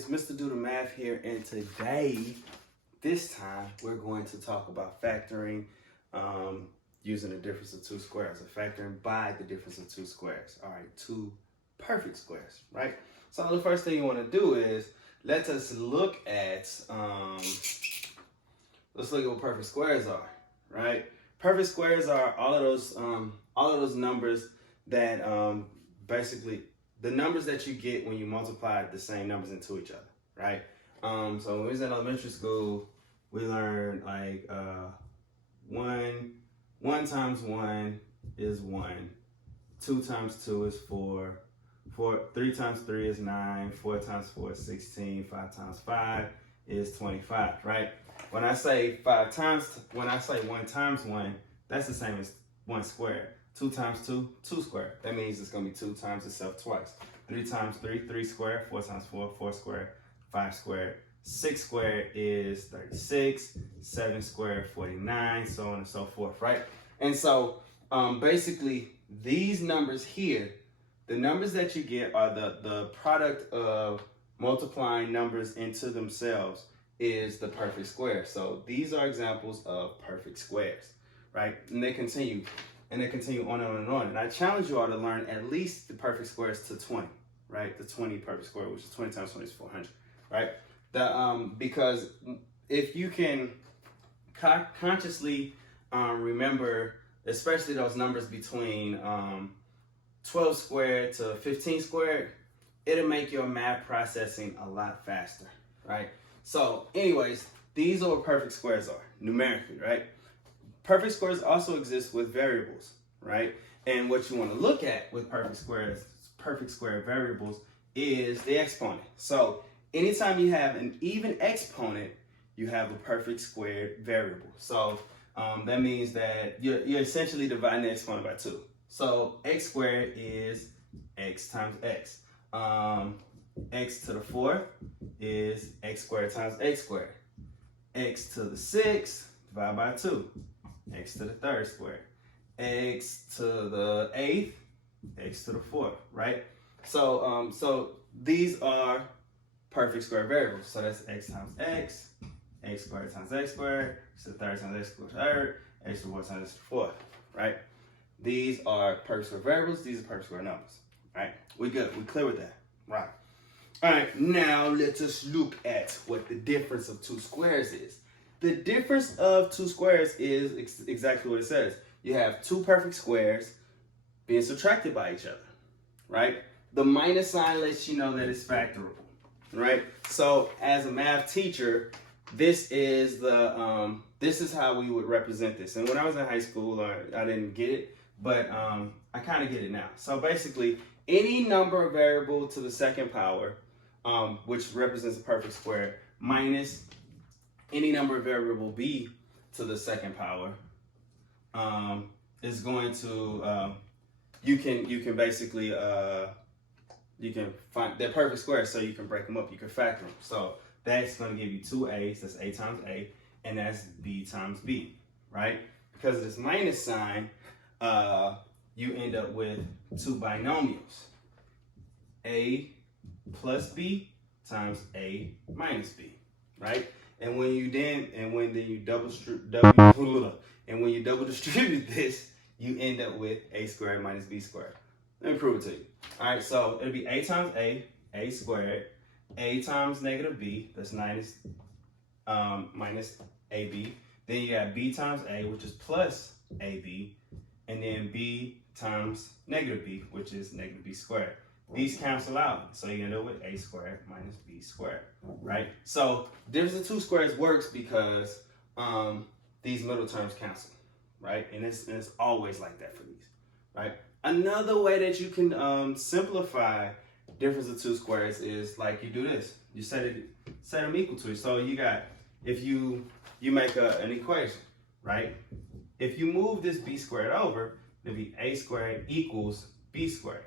It's Mr. Do the Math here, and today, this time, we're going to talk about factoring using the difference of two squares, or factoring by the difference of two squares. All right, two perfect squares, right? So the first thing you want to do is let us look at what perfect squares are, right? Perfect squares are all of those numbers that basically the numbers that you get when you multiply the same numbers into each other, right? So when we was in elementary school, we learned like one times one is one, 2 times 2 is 4, 3 times 3 is 9, 4 times 4 is 16, 5 times 5 is 25, right? When I say 1 times 1, that's the same as 1 squared. 2 times 2, 2 squared. That means it's going to be 2 times itself twice. 3 times 3, 3 squared. 4 times 4, 4 squared. 5 squared. 6 squared is 36. 7 squared, 49, so on and so forth, right? And so basically these numbers here, the numbers that you get are the product of multiplying numbers into themselves is the perfect square. So these are examples of perfect squares, right? And they continue on and on and on. And I challenge you all to learn at least the perfect squares to 20, right? The 20 perfect square, which is 20 times 20 is 400, right? Because if you can consciously remember, especially those numbers between 12 squared to 15 squared, it'll make your math processing a lot faster, right? So anyways, these are what perfect squares are, numerically, right? Perfect squares also exist with variables, right? And what you want to look at with perfect square variables is the exponent. So anytime you have an even exponent, you have a perfect squared variable. So that means that you're essentially dividing the exponent by 2. So x squared is x times x. X to the 4th is x squared times x squared. X to the 6th divided by 2. X to the 3rd squared. X to the 8th, x to the 4th, right? So so these are perfect square variables. So that's x times x squared times x squared, x to the 3rd times x squared, x to the 4th times x to the 4th, right? These are perfect square variables. These are perfect square numbers, right? We good. We clear with that, right? All right, now let us look at what the difference of two squares is. The difference of two squares is exactly what it says. You have two perfect squares being subtracted by each other, right? The minus sign lets you know that it's factorable, right? So as a math teacher, this is how we would represent this. And when I was in high school, I didn't get it, but I kind of get it now. So basically, any number variable to the second power, which represents a perfect square, minus any number variable b to the second power, is going to you can basically you can find they're perfect squares, so you can break them up, you can factor them. So that's going to give you 2 a's, that's a times a, and that's b times b, right? Because of this minus sign, you end up with two binomials, a plus b times a minus b, right? And when you double distribute this, you end up with a squared minus b squared. Let me prove it to you. All right, so it'll be a times a squared, a times negative b, that's minus ab. Then you got b times a, which is plus ab, and then b times negative b, which is negative b squared. These cancel out, so you end up with a squared minus b squared, right? So difference of two squares works because these middle terms cancel, right? And it's always like that for these, right? Another way that you can simplify difference of two squares is like you do this. You set them equal to it. So you got, if you make an equation, right? If you move this b squared over, it'll be a squared equals b squared.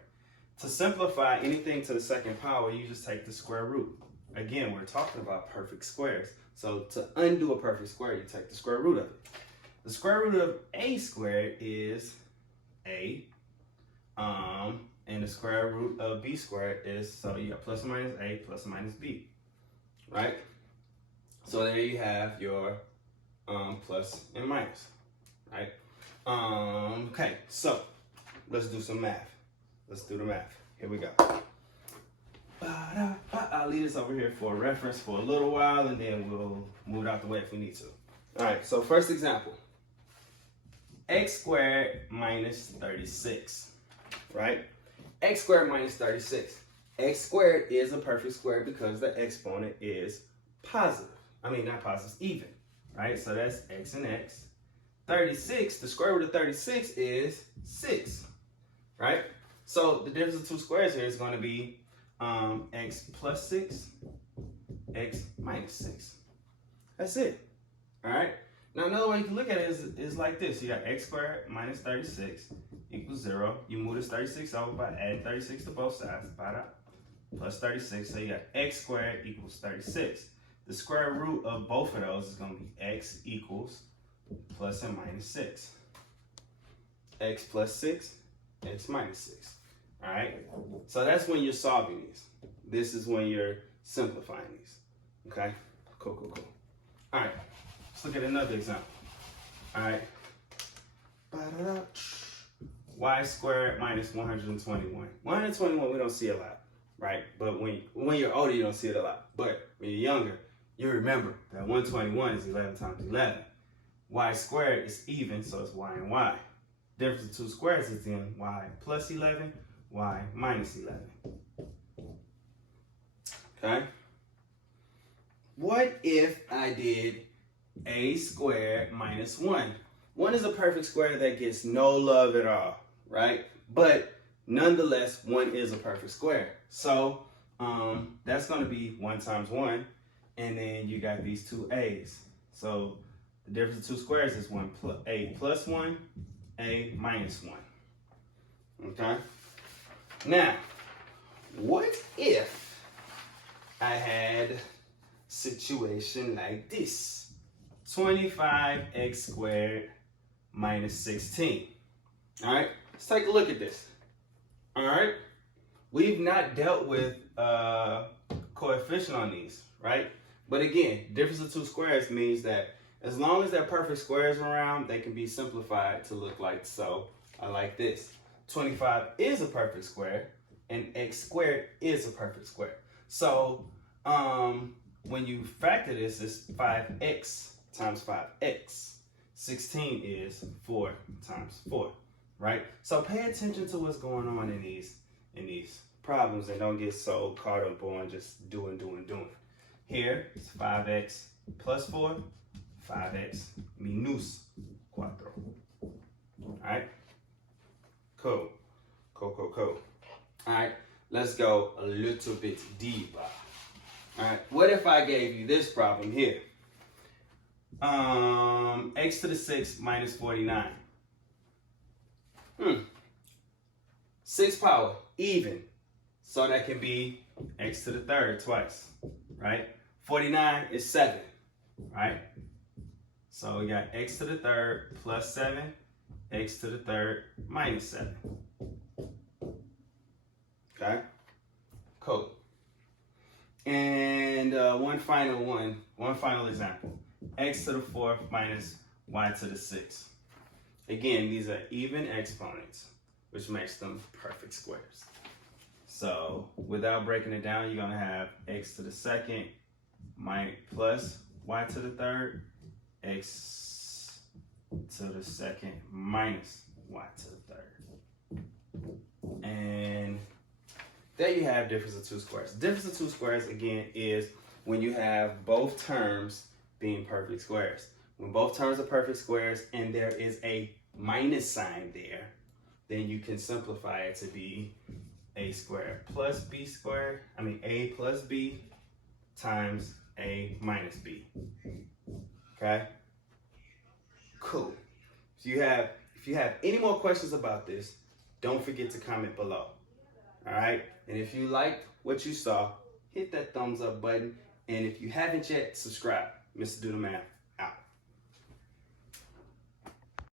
To simplify anything to the second power, you just take the square root. Again, we're talking about perfect squares. So to undo a perfect square, you take the square root of it. The square root of a squared is a, and the square root of b squared is, so you got plus or minus a plus or minus b. right? So there you have your plus and minus, right? Okay, so let's do some math. Let's do the math. Here we go. I'll leave this over here for reference for a little while, and then we'll move it out the way if we need to. All right, so first example. X squared minus 36, right? X squared minus 36. X squared is a perfect square because the exponent is positive. I mean, not positive, even, right? So that's x and x. 36, the square root of 36 is 6, right? So the difference of two squares here is going to be x plus 6, x minus 6. That's it, all right? Now, another way you can look at it is like this. You got x squared minus 36 equals 0. You move this 36 over by adding 36 to both sides. Plus 36. So you got x squared equals 36. The square root of both of those is going to be x equals plus and minus 6. X plus 6, x minus 6. All right? So that's when you're solving these. This is when you're simplifying these. Okay? Cool. All right. Let's look at another example. All right. Y squared minus 121. 121 we don't see a lot, right? But when you're older, you don't see it a lot. But when you're younger, you remember that 121 is 11 times 11. Y squared is even, so it's y and y. Difference of two squares is then y plus 11, y minus 11. Okay? What if I did a squared minus 1? 1 is a perfect square that gets no love at all, right? But nonetheless, 1 is a perfect square. So that's going to be 1 times 1. And then you got these two a's. So the difference of two squares is a plus 1, a minus 1. Okay? Now, what if I had a situation like this? 25x squared minus 16. All right, let's take a look at this. All right, we've not dealt with coefficient on these, right? But again, difference of two squares means that as long as they're perfect squares around, they can be simplified to look like so. I like this. 25 is a perfect square, and x squared is a perfect square. So when you factor this, it's 5x times 5x. 16 is 4 times 4, right? So pay attention to what's going on in these problems and don't get so caught up on just doing. Here, it's 5x plus 4, 5x minus 4. All right? Cool. All right, let's go a little bit deeper. All right, what if I gave you this problem here? X to the 6 minus 49. 6 power, even. So that can be x to the third twice, right? 49 is 7, right? So we got x to the third plus 7, x to the third minus 7. Okay? Cool. And one final example. X to the 4th minus y to the 6th. Again, these are even exponents, which makes them perfect squares. So without breaking it down, you're going to have x to the 2nd minus plus y to the 3rd, x to the 2nd minus y to the 3rd. And there you have difference of two squares. Difference of two squares, again, is when you have both terms being perfect squares. When both terms are perfect squares and there is a minus sign there, then you can simplify it to be a squared plus b squared, a plus b times a minus b. Okay? Cool. If you have any more questions about this, don't forget to comment below. All right? And if you liked what you saw, hit that thumbs up button. And if you haven't yet, subscribe. Mr. Do the Math.